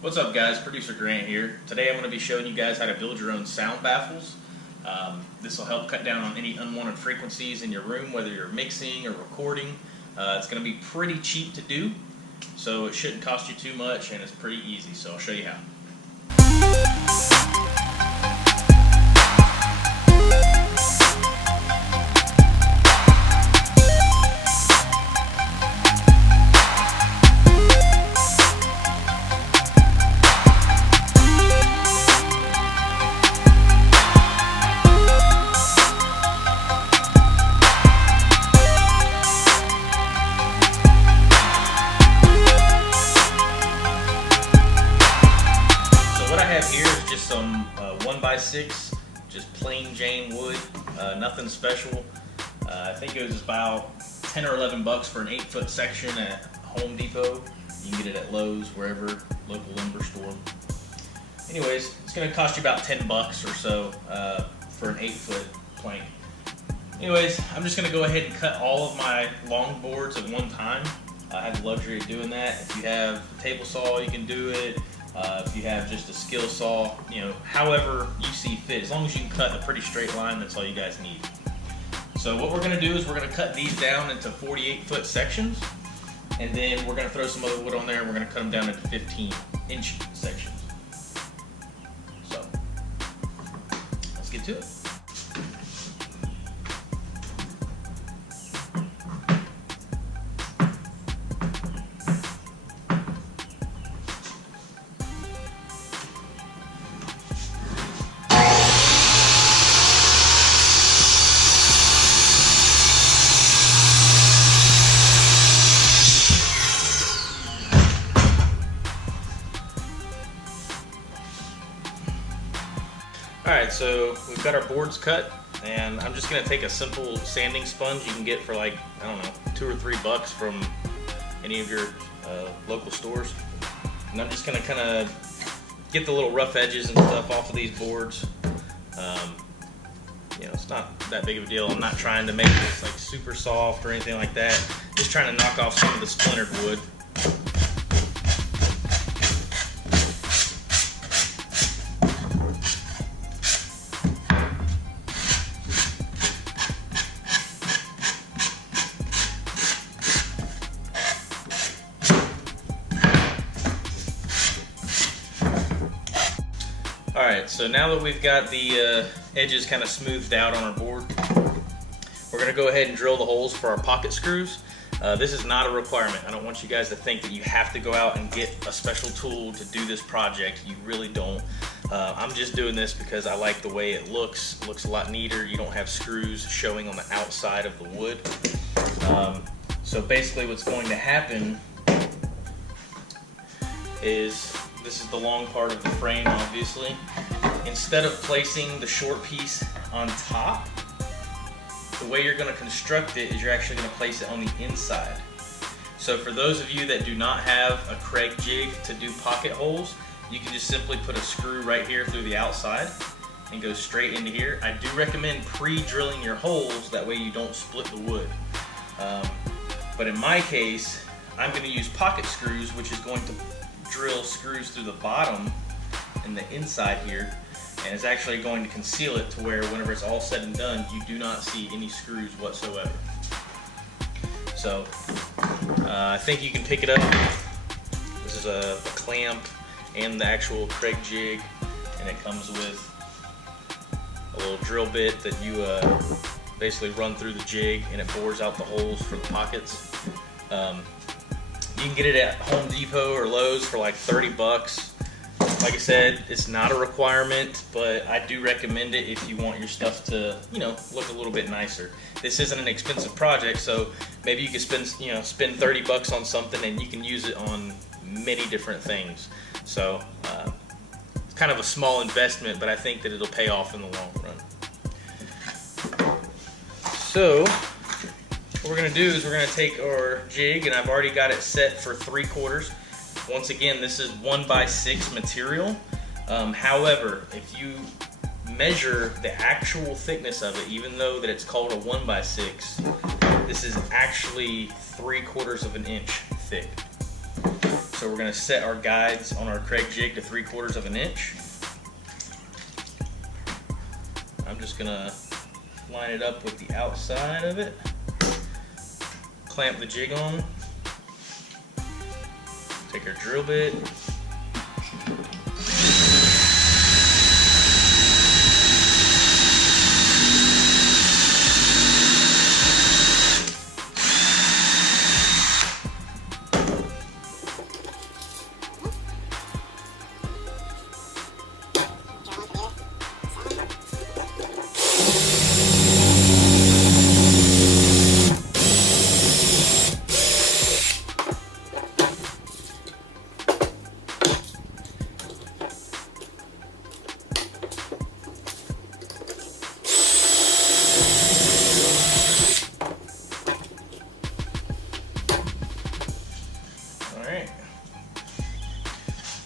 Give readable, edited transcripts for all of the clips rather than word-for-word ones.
What's up guys, Producer Grant here. Today I'm going to be showing you guys how to build your own sound baffles. This will help cut down on any unwanted frequencies in your room, whether you're mixing or recording. It's going to be pretty cheap to do, so it shouldn't cost you too much, and it's pretty easy, so I'll show you how. Here is just some 1x6, just plain Jane wood, nothing special. I think it was about 10 or 11 bucks for an 8-foot section at Home Depot. You can get it at Lowe's, wherever, local lumber store. Anyways, it's going to cost you about 10 bucks or so for an 8-foot plank. Anyways, I'm just going to go ahead and cut all of my long boards at one time. I have the luxury of doing that. If you have a table saw, you can do it. If you have just a skill saw, however you see fit, as long as you can cut a pretty straight line, that's all you guys need. So what we're going to do is we're going to cut these down into 48-foot sections, and then we're going to throw some other wood on there, and we're going to cut them down into 15-inch sections. So let's get to it. Alright, so we've got our boards cut, and I'm just going to take a simple sanding sponge you can get for like, I don't know, 2 or 3 bucks from any of your local stores. And I'm just going to kind of get the little rough edges and stuff off of these boards. It's not that big of a deal. I'm not trying to make this like super soft or anything like that. Just trying to knock off some of the splintered wood. Alright, so now that we've got the edges kind of smoothed out on our board, we're going to go ahead and drill the holes for our pocket screws. This is not a requirement. I don't want you guys to think that you have to go out and get a special tool to do this project. You really don't. I'm just doing this because I like the way it looks. It looks a lot neater. You don't have screws showing on the outside of the wood. So basically what's going to happen is, this is the long part of the frame, obviously. Instead of placing the short piece on top, the way you're going to construct it is you're actually going to place it on the inside. So for those of you that do not have a Craig jig to do pocket holes, you can just simply put a screw right here through the outside and go straight into here. I do recommend pre-drilling your holes, that way you don't split the wood. But in my case, I'm going to use pocket screws, which is going to drill screws through the bottom and the inside here, and it's actually going to conceal it to where whenever it's all said and done, you do not see any screws whatsoever. So I think you can pick it up. This is a clamp and the actual Craig jig, and it comes with a little drill bit that you basically run through the jig, and it bores out the holes for the pockets. You can get it at Home Depot or Lowe's for like 30 bucks. Like I said, it's not a requirement, but I do recommend it if you want your stuff to, look a little bit nicer. This isn't an expensive project, so maybe you could spend 30 bucks on something and you can use it on many different things. So it's kind of a small investment, but I think that it'll pay off in the long run. So what we're going to do is we're going to take our jig, and I've already got it set for 3/4. Once again, this is 1x6 material. However, if you measure the actual thickness of it, even though that it's called a 1x6, this is actually 3/4 of an inch thick. So we're going to set our guides on our Craig jig to 3/4 of an inch. I'm just going to line it up with the outside of it. Clamp the jig on. Take our drill bit.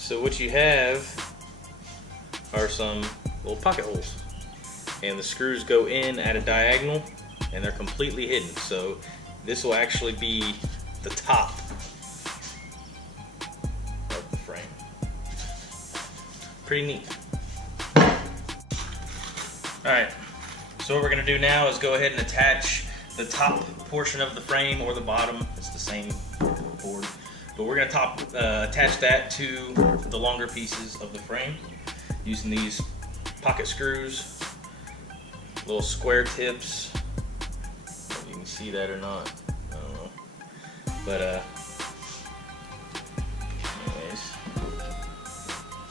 So what you have are some little pocket holes, and the screws go in at a diagonal and they're completely hidden. So this will actually be the top of the frame. Pretty neat. Alright, so what we're going to do now is go ahead and attach the top portion of the frame, or the bottom, it's the same board. But we're going to attach that to the longer pieces of the frame using these pocket screws, little square tips. I don't know if you can see that or not, I don't know. But anyways,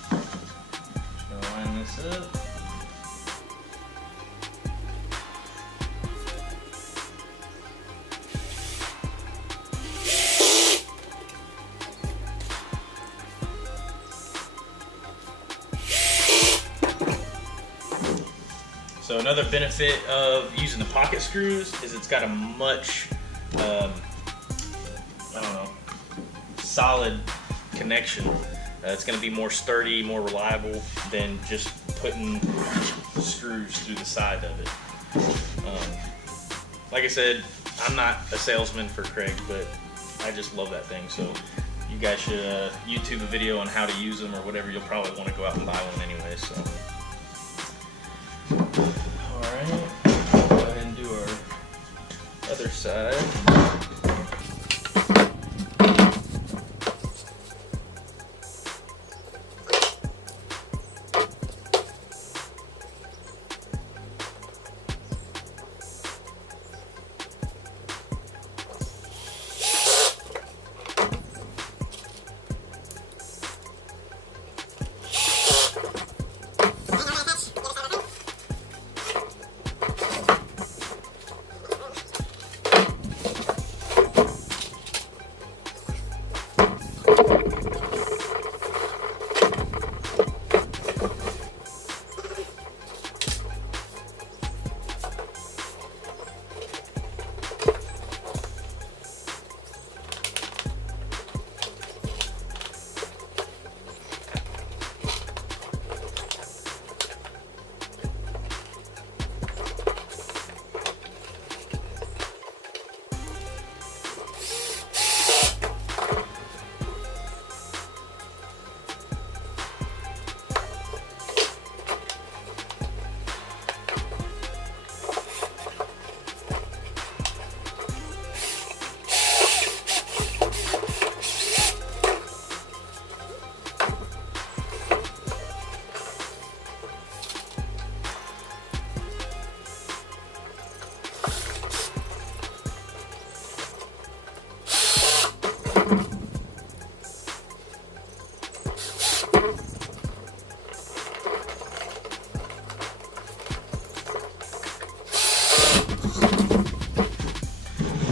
just going to line this up. So another benefit of using the pocket screws is it's got a much, I don't know, solid connection. It's going to be more sturdy, more reliable than just putting screws through the side of it. Like I said, I'm not a salesman for Craig, but I just love that thing. So you guys should YouTube a video on how to use them or whatever. You'll probably want to go out and buy one anyway. So. Alright, go ahead and do our other side.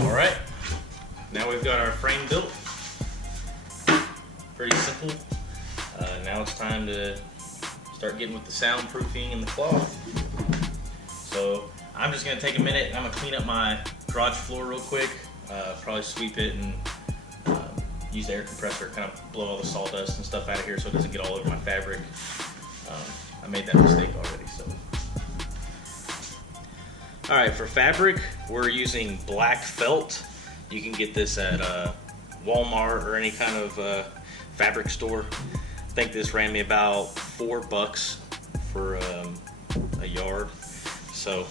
Alright, now we've got our frame built. Pretty simple. Now it's time to start getting with the soundproofing and the cloth. So I'm just going to take a minute and I'm going to clean up my garage floor real quick. Probably sweep it and use the air compressor, kind of blow all the sawdust and stuff out of here so it doesn't get all over my fabric. I made that mistake already. So. Alright, for fabric, we're using black felt. You can get this at Walmart or any kind of fabric store. I think this ran me about $4 for a yard. So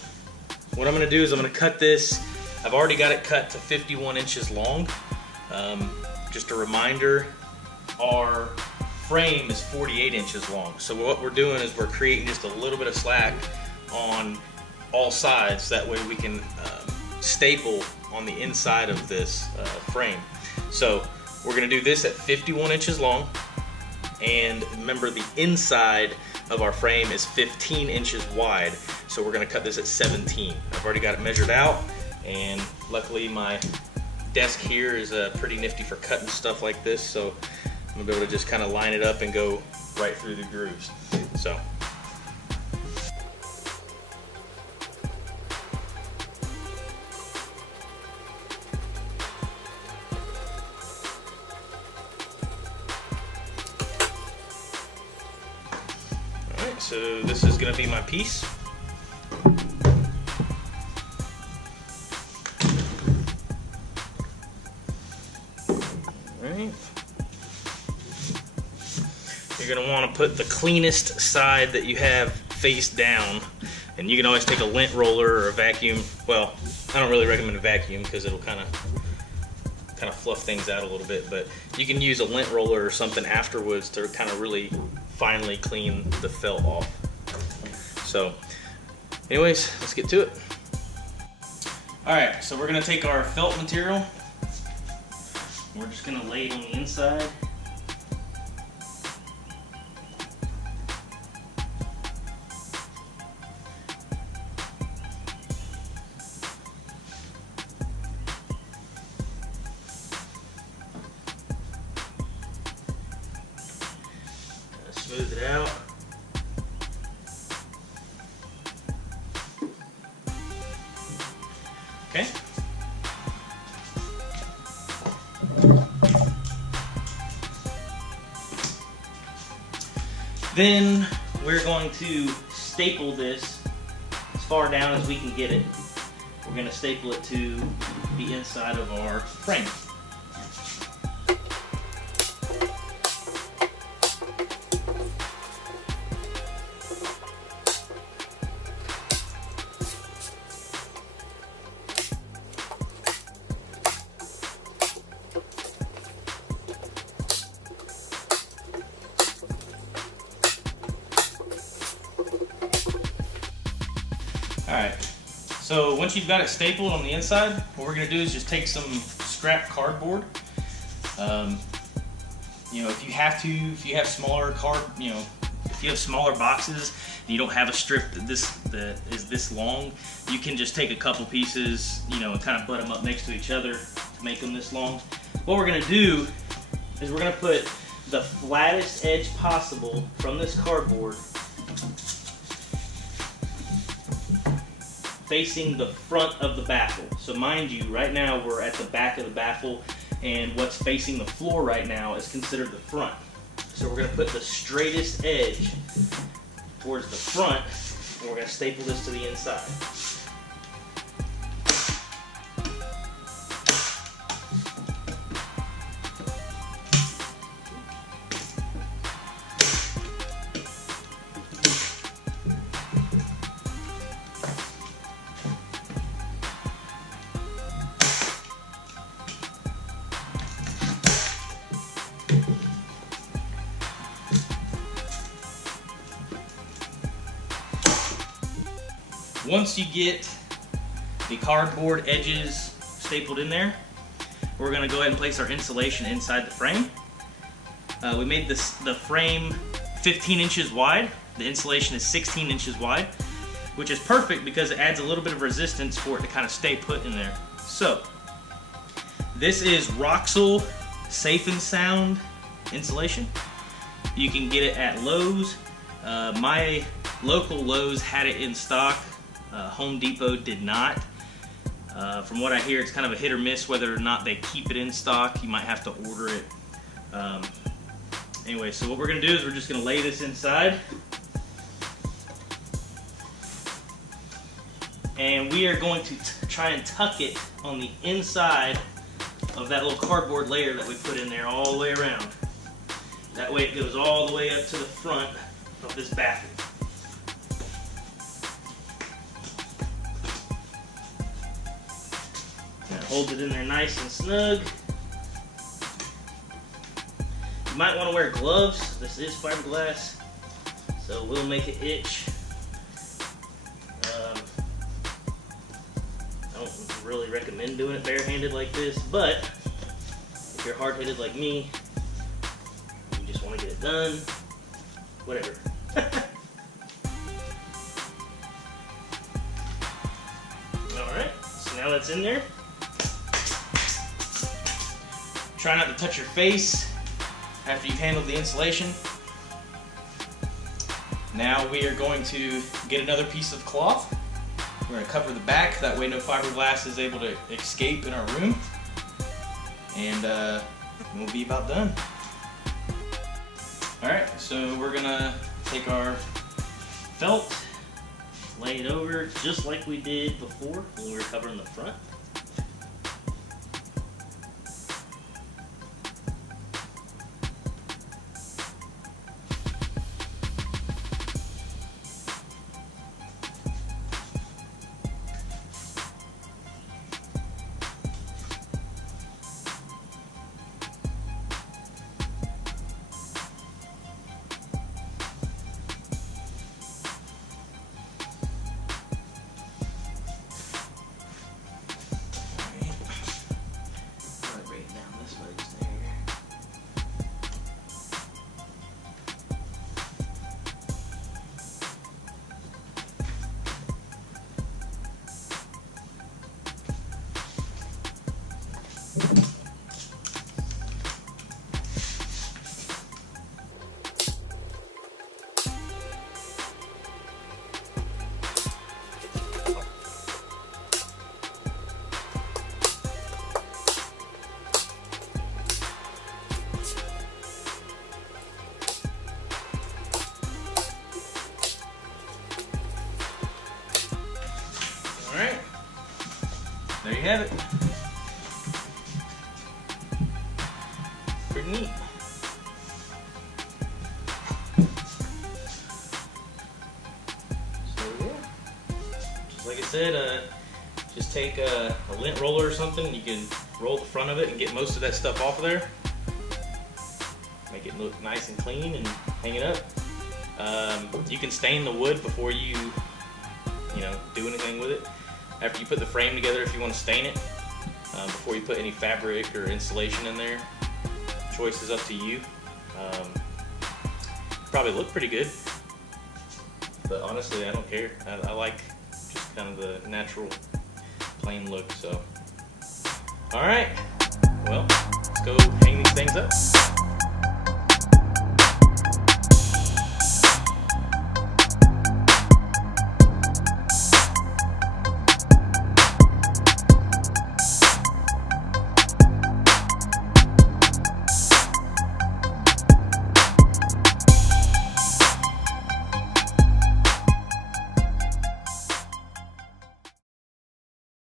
what I'm gonna do is I'm gonna cut this. I've already got it cut to 51 inches long. Just a reminder, our frame is 48 inches long. So what we're doing is we're creating just a little bit of slack on all sides. That way we can staple on the inside of this frame. So we're gonna do this at 51 inches long. And remember, the inside of our frame is 15 inches wide. So we're gonna cut this at 17. I've already got it measured out, and luckily my desk here is pretty nifty for cutting stuff like this. So I'm gonna be able to just kind of line it up and go right through the grooves. So. So this is going to be my piece. Alright. You're going to want to put the cleanest side that you have face down. And you can always take a lint roller or a vacuum. Well, I don't really recommend a vacuum because it'll kind of fluff things out a little bit, but you can use a lint roller or something afterwards to kind of really finely clean the felt off. So anyways, let's get to it. Alright, so we're going to take our felt material. We're just going to lay it on the inside. Smooth it out. Okay. Then we're going to staple this as far down as we can get it. We're going to staple it to the inside of our frame. Alright, so once you've got it stapled on the inside, what we're going to do is just take some scrap cardboard. You know, if you have smaller if you have smaller boxes and you don't have a strip that is this long, you can just take a couple pieces, you know, and kind of butt them up next to each other to make them this long. What we're going to do is we're going to put the flattest edge possible from this cardboard facing the front of the baffle. So mind you, right now we're at the back of the baffle, and what's facing the floor right now is considered the front. So we're going to put the straightest edge towards the front, and we're going to staple this to the inside. Once you get the cardboard edges stapled in there, we're going to go ahead and place our insulation inside the frame. We made the frame 15 inches wide. The insulation is 16 inches wide, which is perfect because it adds a little bit of resistance for it to kind of stay put in there. So this is Roxul Safe and Sound insulation. You can get it at Lowe's. My local Lowe's had it in stock. Home Depot did not. From what I hear, it's kind of a hit or miss whether or not they keep it in stock. You might have to order it. Anyway, so what we're going to do is we're just going to lay this inside. And we are going to try and tuck it on the inside of that little cardboard layer that we put in there all the way around. That way it goes all the way up to the front of this bathroom. That holds it in there nice and snug. You might want to wear gloves. This is fiberglass, so it will make it itch. I don't really recommend doing it barehanded like this, but if you're hard-headed like me, you just want to get it done, whatever. Alright, so now that's in there. Try not to touch your face after you've handled the insulation. Now we are going to get another piece of cloth. We're going to cover the back, that way no fiberglass is able to escape in our room. And we'll be about done. Alright, so we're going to take our felt, lay it over just like we did before when we were covering the front. Alright, there you have it. Pretty neat. So yeah, just like I said, just take a lint roller or something. You can roll the front of it and get most of that stuff off of there. Make it look nice and clean and hang it up. You can stain the wood before you do anything with it. After you put the frame together, if you want to stain it, before you put any fabric or insulation in there, choice is up to you. Probably look pretty good, but honestly I don't care. I like just kind of the natural plain look. So alright, well, let's go hang these things up.